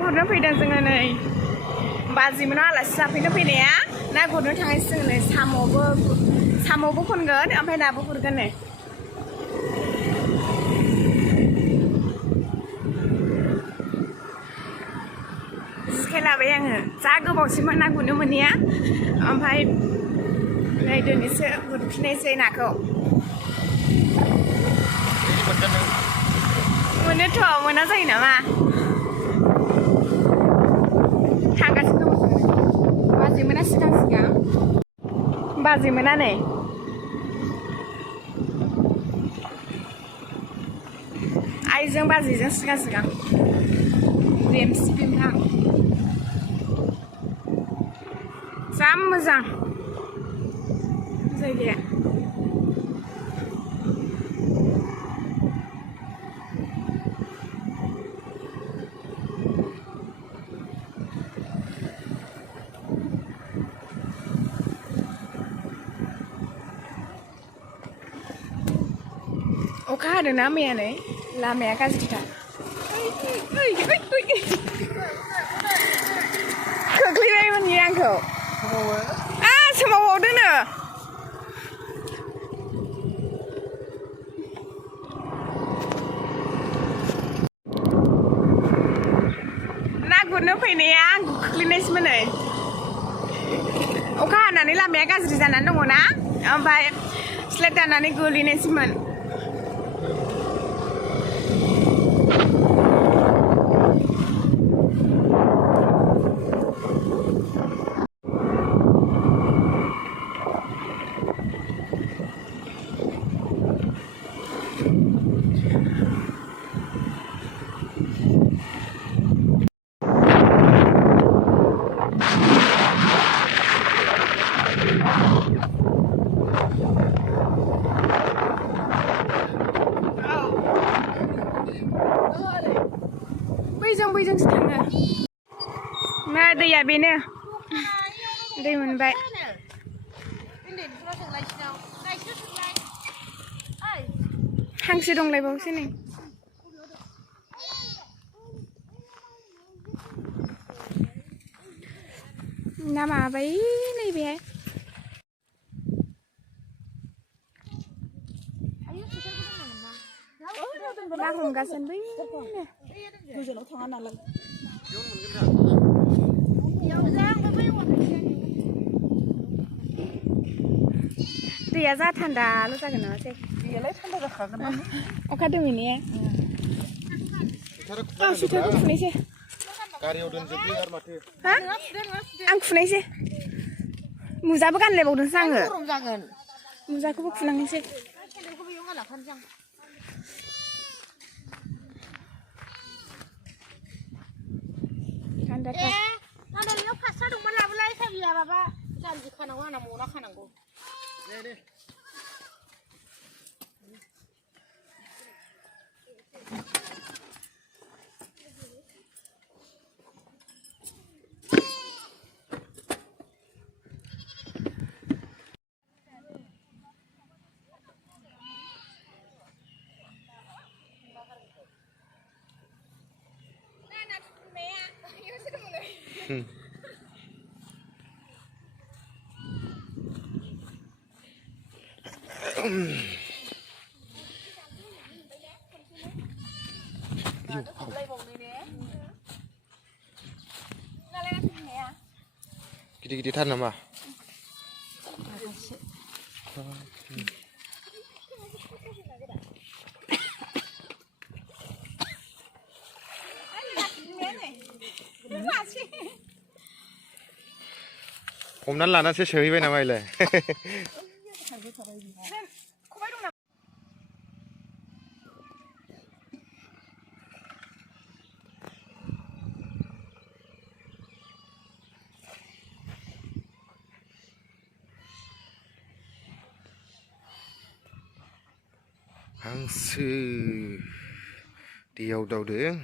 गुरनो फैदों जोङो नै बाजिमोनाव आलासि जाफैनो फैनाया ना गुरनो थांनोसै जोङो नै साम'बो खनगोन ओमफ्राय नाबो गुरगोन नै जेखाइ लाबाय आङो जा गोबावसिमोन ना गुरनो मोनैया ओमफ्राय नै दिनैसो गुरफिननायसै नाखौ मोनोथ' मोना जायो नामा थांगासिनो दङ बाजैमोना सिगां बाजैमोना नै आइजों बाजैजों सिगां रेमसि बिमलां जा मोजां जायगाया अखा हादोंना मैया नै लामाया गाज्रिथार खोख्लैबायमोन बियो आंखौ सोमावबावदोंनो ना गुरनो फैनाया आंखौ खोख्लैनायसोमोन नै अखा हानानै लामाया गाज्रि जानानै दङ ना ओमफ्राय स्लेट दाननानै गोलैनायसोमोन बैजोंसो थाङो मा दैया बेनो दै मोनबाय हांसो दंलायबावसो नै ना माबाय नैबेहाय ना हमगासिनो बैनो गोजानाव थाङा नालाय दैया जा थान्दाल' जागोन नामासै दैयालाय थान्दा जाखागोन अखा दोमैनाया सुइटारखौ फुनायसै गारियाव दोनजोबो आरो माथो आं फुनायसै मुजाबो गानलायबावदोंसो आङो गरम जागोन मुजाखौबो फुनांनोसै नांदालियाव फास्रा दंमोन लाबोलाय साबिया माबा जानजि खानांगौ आंना मना खानांगौ दे गिदिर-गिदिरथार नामा हमनानै लानासो सोहैबाय नामा इलाय हांसो दैयाव दावदों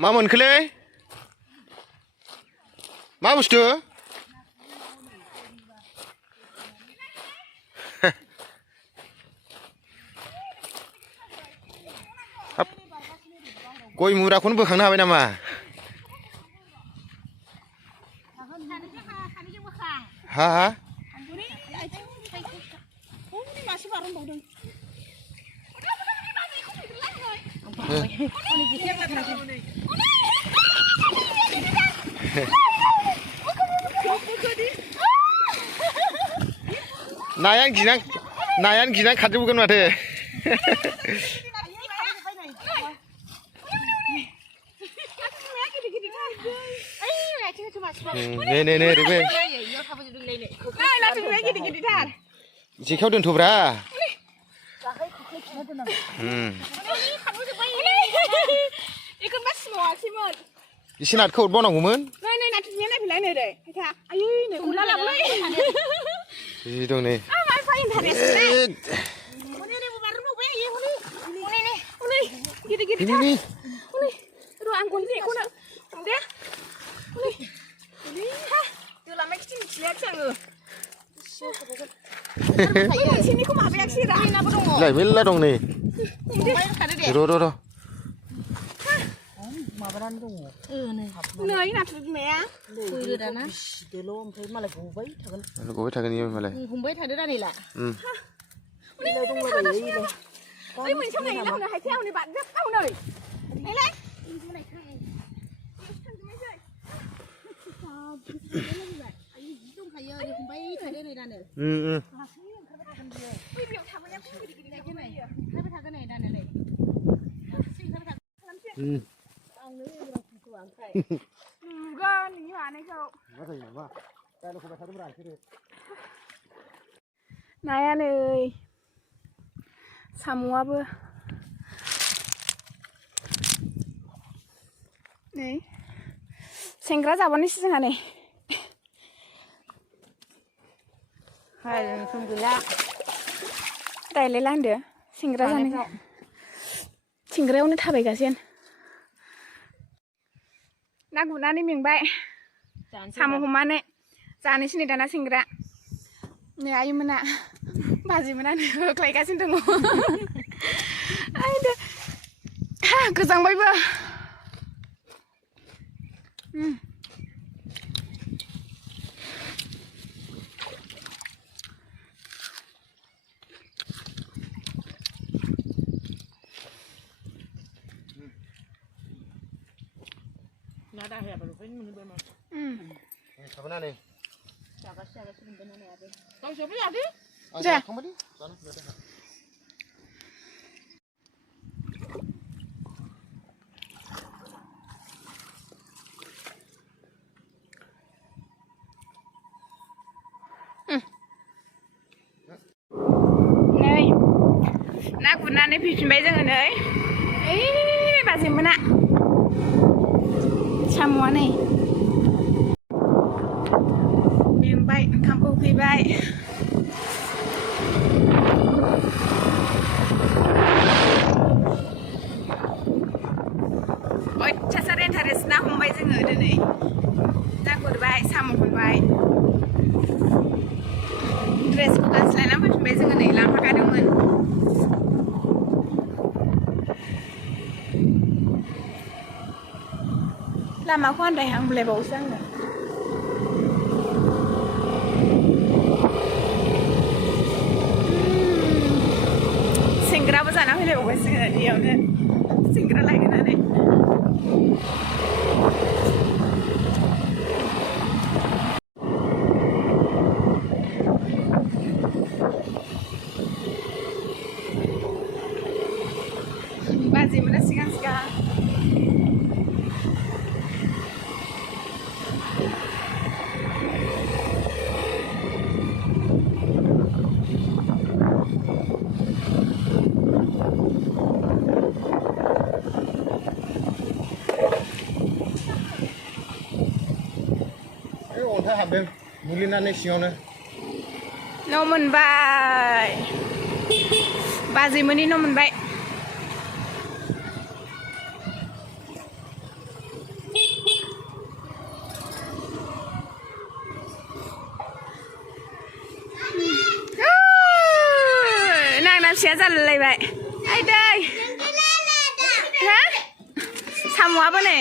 मा मोनखोलै मा बुस्थु हाब गय मुराखौनो बोखांनो हाबाय नामा हा हा नायानो गिनानै खारजोबगोन माथो नै ओरैबो जेखायाव दोनथ'ब्रा एसे नाथखौ हरबावनांगौमोन जि दं नै मेरला दं नै र' माबानानै दङ नै नाथुर बिमाया फैरोदाना सिदोल' ओमफ्राय मालाय गबाय थागोन इयो मालाय हमबाय थादो दा नैला ओइ मोनसेयाव नै लावनो हायथाय आवनि बादजोब आवनै नायलाय दंखायो ओरै हमबाय थादो नै दानो बेयाव थाबोनाया ओंखारबाय थागोन नै दानो नै नुगोन नोंनि मानायखौ नाया नै साम'आबो नै सेंग्रा जाबानोसै जोंहा नै सम गैला दायलायला होनदो सेंग्रा जानायखौ सेंग्रायावनो थाबायगासिनो ना गुरनानै मेंबाय साम' हमनानै जानोसै नै दाना सेंग्रा नै आइमोना बाजैमोनानो होख्लायगासिनो दङ गोजांबायबो Nada ya, pero ven muy bien. Kapan nih? Jaga sebenarnya ada. Kau siapa ya, Adi? Ada. Kamu di? Sana sudah. Này, na guरनानै फैफिनबाय जोङो नै ओइ बाजैमोना साम'आ नै मेंबाय ओंखामबो उखैबाय अयथासार इन्टारेस्ट ना हमबाय जोङो दिनै ना गुरबाय साम' खनबाय ड्रेसखौ गानस्लायना फैफिनबाय जोङो नै लांफाखादोंमोन लामाखौ आन्दायहांलायबावोसो आङो सेंग्राबो जाना फैलायबावबाय जोङो बेयावनो सेंग्रा लायनानै बाजैमोना सिगां अन्थाइ हाबदों मुलिनानै सिङावनो न' मोनबाय बाजैमोननि न' मोनबाय फिसाया जालायलायबाय आइ दै हा साम'आबो नै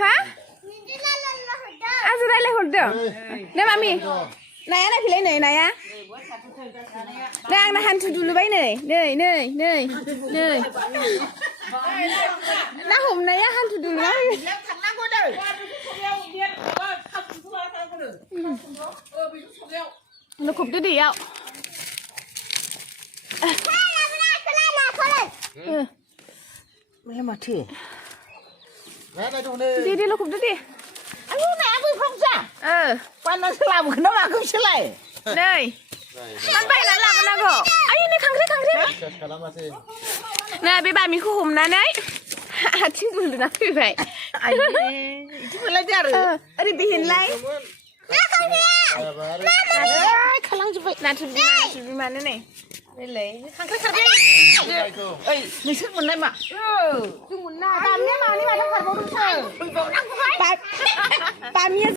हा आंजों रायलायहरदों नै मामि नाया नायफैलाय नै नाया नै आंना हान्थु दुलुबाय नै ना हमनाया हान्थु दुलुबाय लखबदो दैयाव माथो दे लखबदो दे आयु नाया बैफ्रावजा बायनासो लाबोगोन ना माखौसोलाय नै मान बायनानै लाबोनांगौ आइ नै खांख्राइ नै बे बामिखौ हमनानै आथिं दुलुना फैबाय बिदि मोनलायदो आरो ओरै बेहेनलाय खालामजोब्बाय नाथुर बिमानो नै खांख्राइ खारबाय ओइ नोंसोर मोननाय मा जों मोनना दानिया मानि माथो खारबावदोंसो बामिया